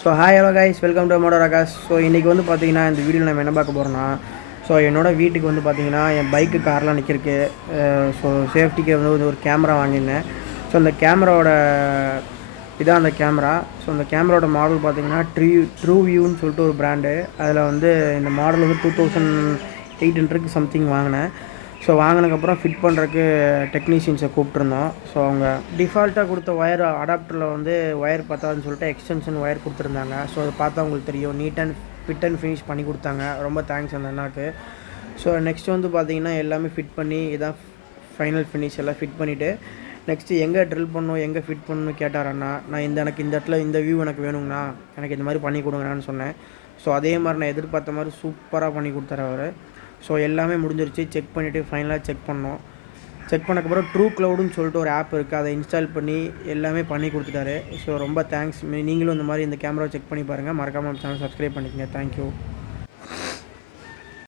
So hi hello guys, welcome to Moto Ragas. So இன்றைக்கி வந்து பார்த்தீங்கன்னா இந்த வீடியோவில் நம்ம என்ன பார்க்க போகிறோன்னா, ஸோ என்னோடய வீட்டுக்கு வந்து பார்த்தீங்கன்னா என் பைக்கு கார்லாம் நிற்கிருக்கு. ஸோ சேஃப்டிக்கு வந்து ஒரு கேமரா வாங்கியிருந்தேன். ஸோ அந்த கேமராவோட இதான் அந்த கேமரா. ஸோ அந்த கேமராவோட மாடல் பார்த்தீங்கன்னா ட்ரூ வியூன்னு சொல்லிட்டு ஒரு பிராண்டு. அதில் வந்து இந்த மாடல் வந்து 2800 சம்திங் வாங்கினேன். ஸோ வாங்கினதுக்கப்புறம் ஃபிட் பண்ணுறதுக்கு டெக்னீஷியன்ஸை கூப்பிட்ருந்தோம். ஸோ அவங்க டிஃபால்ட்டாக கொடுத்த ஒயர் அடாப்டரில் வந்து ஒயர் பத்தாதுன்னு சொல்லிட்டு எக்ஸ்டென்ஷன் ஒயர் கொடுத்துருந்தாங்க. ஸோ அதை பார்த்தா உங்களுக்கு தெரியும், neat and fit and finish பண்ணி கொடுத்தாங்க. ரொம்ப தேங்க்ஸ் அந்த அண்ணாக்கு. ஸோ நெக்ஸ்ட் வந்து பார்த்திங்கன்னா எல்லாமே ஃபிட் பண்ணி இதான் ஃபைனல் ஃபினிஷ் எல்லாம் ஃபிட் பண்ணிவிட்டு நெக்ஸ்ட்டு எங்கே ட்ரில் பண்ணணும் எங்கே ஃபிட் பண்ணணும்னு கேட்டார் அண்ணா. நான் எனக்கு இந்த இடத்துல இந்த வியூ எனக்கு வேணுங்கண்ணா, எனக்கு இந்த மாதிரி பண்ணி கொடுங்கண்ணான்னு சொன்னேன். ஸோ அதே மாதிரி நான் எதிர்பார்த்த மாதிரி சூப்பராக பண்ணி கொடுத்தாரு அவர். ஸோ எல்லாமே முடிஞ்சிருச்சு. செக் பண்ணிவிட்டு ஃபைனலாக செக் பண்ணோம். செக் பண்ணக்கப்புறம் ட்ரூ க்ளவுடுன்னு சொல்லிட்டு ஒரு ஆப் இருக்குது, அதை இன்ஸ்டால் பண்ணி எல்லாமே பண்ணி கொடுத்துட்டாரு. ஸோ ரொம்ப தேங்க்ஸ். நீங்களும் இந்த மாதிரி இந்த கேமராவை செக் பண்ணி பாருங்கள். மறக்காமல் நம்ம சேனல் சப்ஸ்கிரைப் பண்ணிக்கங்க. தேங்க்யூ.